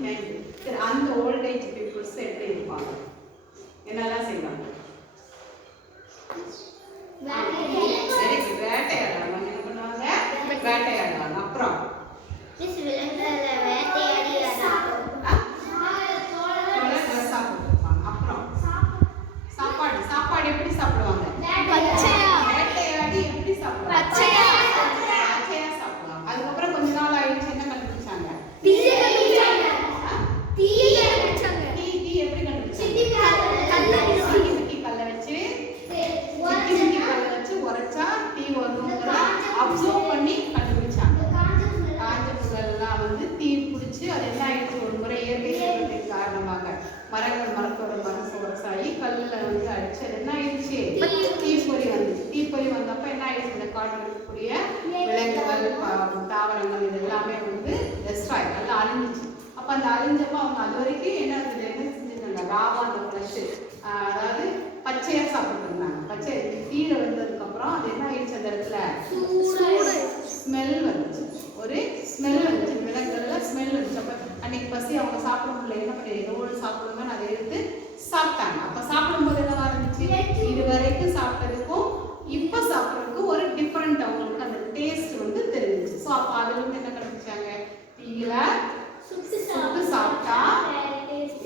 சரி, அந்த voltage peoples எப்படி இருப்பாங்க? என்னெல்லாம் செய்வாங்க? வேட்டையாடுவாங்க. என்ன பண்ணுவாங்க? வேட்டையாடுவாங்க. அப்புறம் அப்புறம் சாப்பாடு சாப்பாடு எப்படி சாப்பிடுவாங்க? வேட்டையாடி எப்படி சாப்பிடுவாங்க? பச்சையா சாப்பிடுவாங்க. அதுக்கப்புறம் கொஞ்ச நாள் ஆயிடுச்சு, என்ன கண்டுபிடிச்சாங்க? டீ எப்படி கண்டுபிடிச்சாங்க? உரைச்சா டீ வரும்ங்கறத அப்சர்வ் பண்ணி கண்டுபிடிச்சாங்க. காஞ்ச புல்லெல்லாம் வந்து தீ பிடிச்சி அது என்ன ஆயிடுச்சு? ஒரு முறை இயற்கை சீற்றத்தின் காரணமாக மரத்தோட மரசாகி கல்லில் வந்து அடிச்சு அது என்ன ஆயிடுச்சு? தீப்பொறி வந்துச்சு. தீப்பொறி வந்தப்ப என்ன ஆயிடுச்சு? இந்த காட்டில் இருக்கக்கூடிய விலங்குகள், தாவரங்கள் இது எல்லாமே வந்து டெஸ்ட்ராய் எல்லாம் அழிஞ்சிச்சு. அப்போ அந்த அழிஞ்சப்போ அவங்க அது வரைக்கும் என்ன செஞ்சுருந்தாங்க? ராவா அந்த ஃப்ளஷ், அதாவது பச்சையாக சாப்பிட்டு இருந்தாங்க. பச்சை தீரை வந்ததுக்கப்புறம் அது என்ன ஆயிடுச்சு? அந்த இடத்துல ஸ்மெல் வந்துச்சு. ஒரு ஸ்மெல் வந்துச்சு. விலங்குகளில் ஸ்மெல் வந்துச்சு. அப்போ அன்னைக்கு பசி அவங்க சாப்பிட முடியல. என்ன பண்ணி எவ்வளோ சாப்பிடுங்கன்னு அதை எடுத்து சாப்பிட்டாங்க. அப்போ சாப்பிடும்போது என்னவா இருந்துச்சு? இது வரைக்கும் சாப்பிட்டதுக்கும் இப்போ சாப்பிட்றதுக்கும் ஒரு டிஃப்ரெண்ட் அவங்களுக்கு அந்த டேஸ்ட் வந்து தெரிஞ்சிச்சு. ஸோ அப்போ அதுல இருந்து என்ன கண்டுபிடிச்சாங்க? தீயில சுட்டு சாப்பிட்டா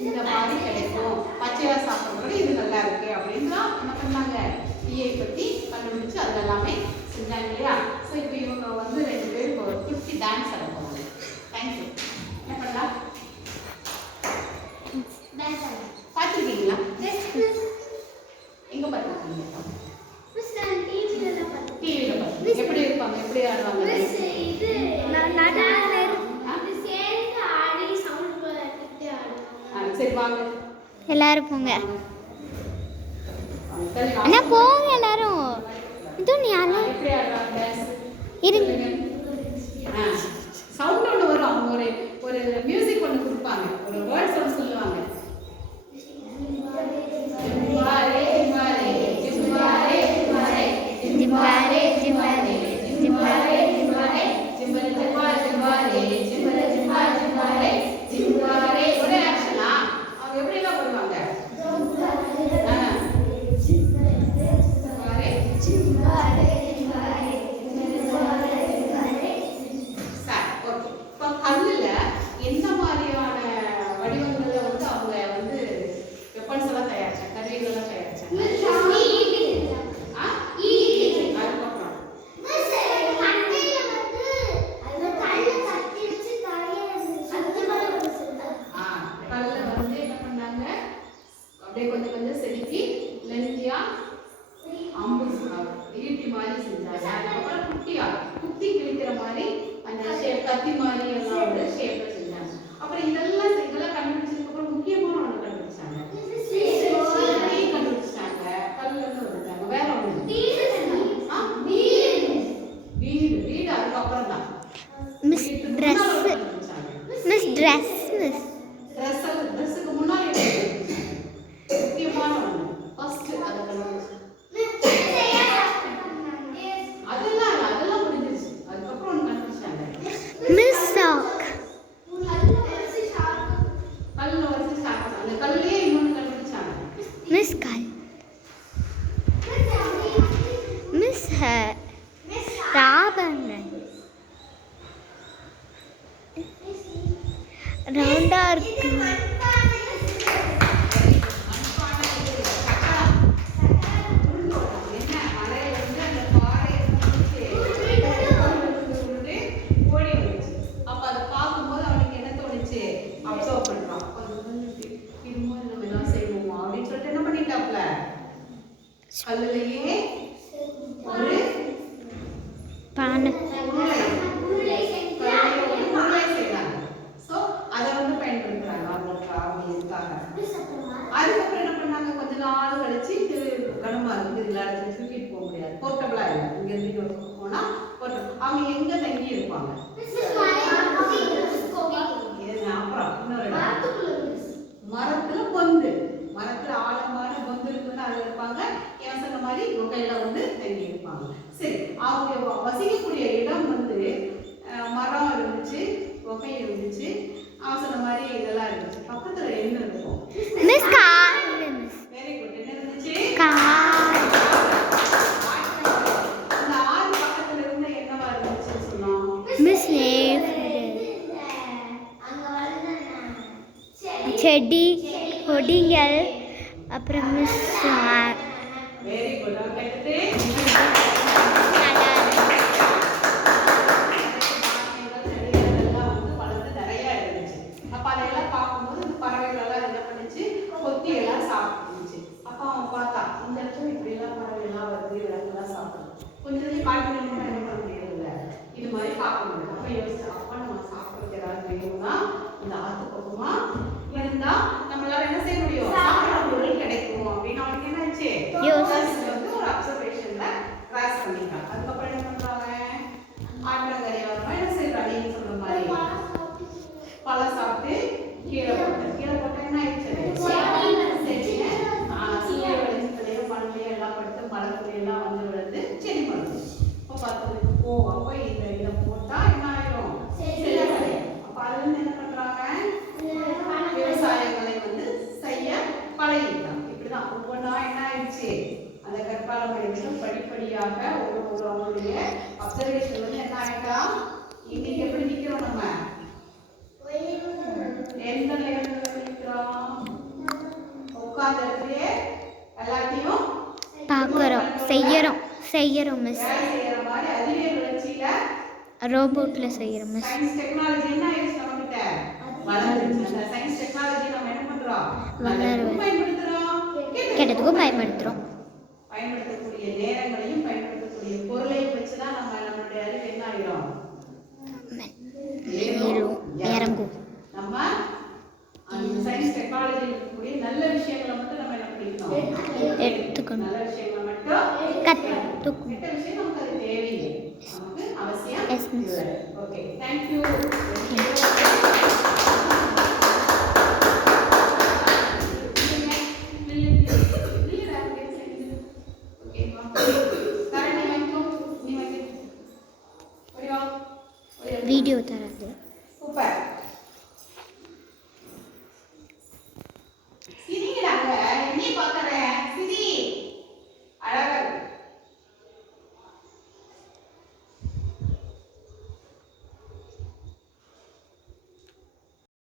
இந்த மாதிரி கிடைக்கும், பச்சையா சாப்பிட்றது இது நல்லா இருக்கு அப்படின்னு என்ன பண்ணாங்க? டீயை பற்றி கண்டுபிடிச்சு அது எல்லாமே செஞ்சாங்க இல்லையா? ஸோ இப்போ இவங்க வந்து 2 பேருக்கு ஒரு குட்டி டான்ஸ் ஆட போவாங்க. தேங்க்யூ. என்ன பண்ணலாம்? பார்த்துருக்கீங்களா? எங்க பார்த்துருக்கீங்க? டிவியில பார்த்து. எப்படி இருப்பாங்க? எப்படி ஆடுவாங்க? சரி வாங்க எல்லாரும் போங்க. அண்ணா போங்க எல்லாரும். இது நீ யாரா? எப்படி ஆடுவாங்க? இருங்க. சவுண்ட் ஒன்று வரும். அவங்க ஒரு மியூசிக் ஒன்று கொடுப்பாங்க. ஒரு வேர்ட்ஸ் ஒன்று சொல்லுவாங்க. ஜிம்பாரே ஜிம்பாரே ஜிம்பாரே ஜிம்பாரே ஜிம்பாரே ஜிம்பாரே ஜிம்பாரே ஜிம்பாரே ஜிம்பாரே ஜிம்பாரே ஜிம்பாரே ஜிம்பாரே ஜிம்பாரே. ஒரே ஆக்ஷனா? அவங்க எப்படி எல்லாம் வருவாங்க? கொஞ்சம் கொஞ்சம் செதுக்கி லெஞ்சியா அம்பு ஈட்டி மாதிரி செஞ்சாங்க. அதுக்கப்புறம் குட்டியா குத்தி கிழிக்கிற மாதிரி அந்த ஷேப் கத்தி மாதிரி எல்லாம் ஒரு ஷேப்ல செஞ்சாங்க. அப்புறம் இதெல்லாம் கண்டுபிடிச்சதுக்கு அப்புறம் முக்கியமான ஒன்று கண்டுபிடிச்சாங்க. கண்டுபிடிச்சாங்க. கல்ல இருந்து வந்துட்டாங்க. வேற ஒண்ணு வீடு அதுக்கப்புறம் தான் miss dress miss dress miss ட்ரெஸ்ஸுக்கு முன்னாடி முக்கியமான ஒன்று ஃபர்ஸ்ட் அதை அதெல்லாம் முடிஞ்சிருச்சு. அதுக்கப்புறம் ஒன்று கண்டுபிடிச்சாங்க. மிஸ் சாக் கல்ல வச்சு சாக்கு. அந்த கல்லையே இன்னொன்று கண்டுபிடிச்சாங்க. மிஸ் கல் மிஸ் ராபண்ணன் ரவுண்டா இருக்கு. கல்லுலயே ஒரு பானை உருளை செய்யறாங்க. ஸோ அதை வந்து பயன்படுத்துறாங்க அவங்களுக்காக. அதுக்கப்புறம் என்ன பண்ணாங்க? கொஞ்ச நாள் கழிச்சு இது கனமா இருக்கு, இதுல தூக்கிட்டு போக முடியாது, போர்ட்டபிளா இல்லை. இங்க இருந்து ஒரு போனா அவங்க எங்க தங்கி இருப்பாங்க? அப்புறம் இன்னொரு மரத்துல பொந்து, மரத்துல ஆழமான பொந்து இருக்குன்னு அதுல இருப்பாங்க. ஏன் சொன்ன மாதிரி குகையில வந்து தங்கி இருப்பாங்க. சரி, அவங்க வசிக்கக்கூடிய இடம் வந்து மரம் இருந்துச்சு, குகை இருந்துச்சு. அவன் சொன்ன மாதிரி இதெல்லாம் இருந்துச்சு. பக்கத்துல என்ன இருக்கும்? Miss car miss very good. என்ன இருந்துச்சு? கார். இந்த ஆறு பக்கத்துல இருந்து என்னவா இருந்துச்சுன்னு சொன்னோம்? மிஸ் செடி கொடிகள் அப்புறம் மிஸ் வெரி குட். அடுத்து இது மாதிரி பார்க்கணும். அப்ப யோசிச்சு அப்பா நம்ம சாப்பிடுறதுக்கு ஏதாவது வேணும்னா இந்த ஆத்து பக்கமா இருந்தா நம்மளால என்ன செய்ய முடியும்? சாப்பிட பொருள் கிடைக்கும் அப்படின்னு அவனுக்கு என்ன ஆச்சு? வந்து ஒரு அப்சர்வேஷன்ல கிராஸ் பண்ணிட்டான். அதுக்கப்புறம் என்ன பண்றாங்க? ஆற்றங்கரை வரமா என்ன செய்யறாங்க? நீங்க சொல்ற மாதிரி பழம் சாப்பிட்டு கீழே போட்டு என்ன ஆயிடுச்சு? சூரிய வெளிச்சத்துலயும் மண்ணிலையும் எல்லாம் படுத்து மரத்துல எல்லாம் வந்து விழுந்து செடி மருந்து. இப்போ பார்த்தது அப்போ இதை போட்டா என்ன ஆயிரும்? அப்ப அதுல இருந்து என்ன பண்றாங்க? விவசாயங்களை வந்து செய்ய பழகிட்டாங்க. இப்படிதான் ஒவ்வொன்றா என்ன ஆயிடுச்சு? அந்த கற்கால மனிதர்கள் படிப்படியாக ஒவ்வொரு அவங்களுடைய அப்சர்வேஷன் வந்து என்ன ஆயிட்டா? இன்னைக்கு எப்படி நிக்கிறோம்? நம்ம எந்த லெவல்ல நிக்கிறோம்? உட்கார்ந்த இடத்துலயே எல்லாத்தையும் பார்க்குறோம் செய்யறோம் மிஸ். செய்யற மாதிரி அறிவியல் வளர்ச்சியில ரோபோட்ல செய்யறோம் மிஸ். சயின்ஸ் டெக்னாலஜி என்ன ஆயிடுச்சு நம்ம கிட்ட? வளர்ந்துச்சு. அந்த சயின்ஸ் டெக்னாலஜி நம்ம என்ன பண்றோம்? பயன்படுத்துறோம், கெட்டதுக்கும் பயன்படுத்துறோம். பயன்படுத்தக்கூடிய நேரங்களையும் பயன்படுத்தக்கூடிய பொருளையும் வச்சுதான் நம்மளுடைய அறிவு என்ன ஆயிரும்? இறங்கும். நம்ம அந்த சயின்ஸ் டெக்னாலஜி இருக்கக்கூடிய நல்ல விஷயங்களை மட்டும் நம்ம என்ன பண்ணிக்கணும்? எடுத்துக்கணும். நல்ல விஷயங்களை மட்டும் கற்றுக்கணும். கெட்ட விஷயம் நமக்கு அது தேவையில்லை. நமக்கு அவசியம் இல்லை. Okay, thank you.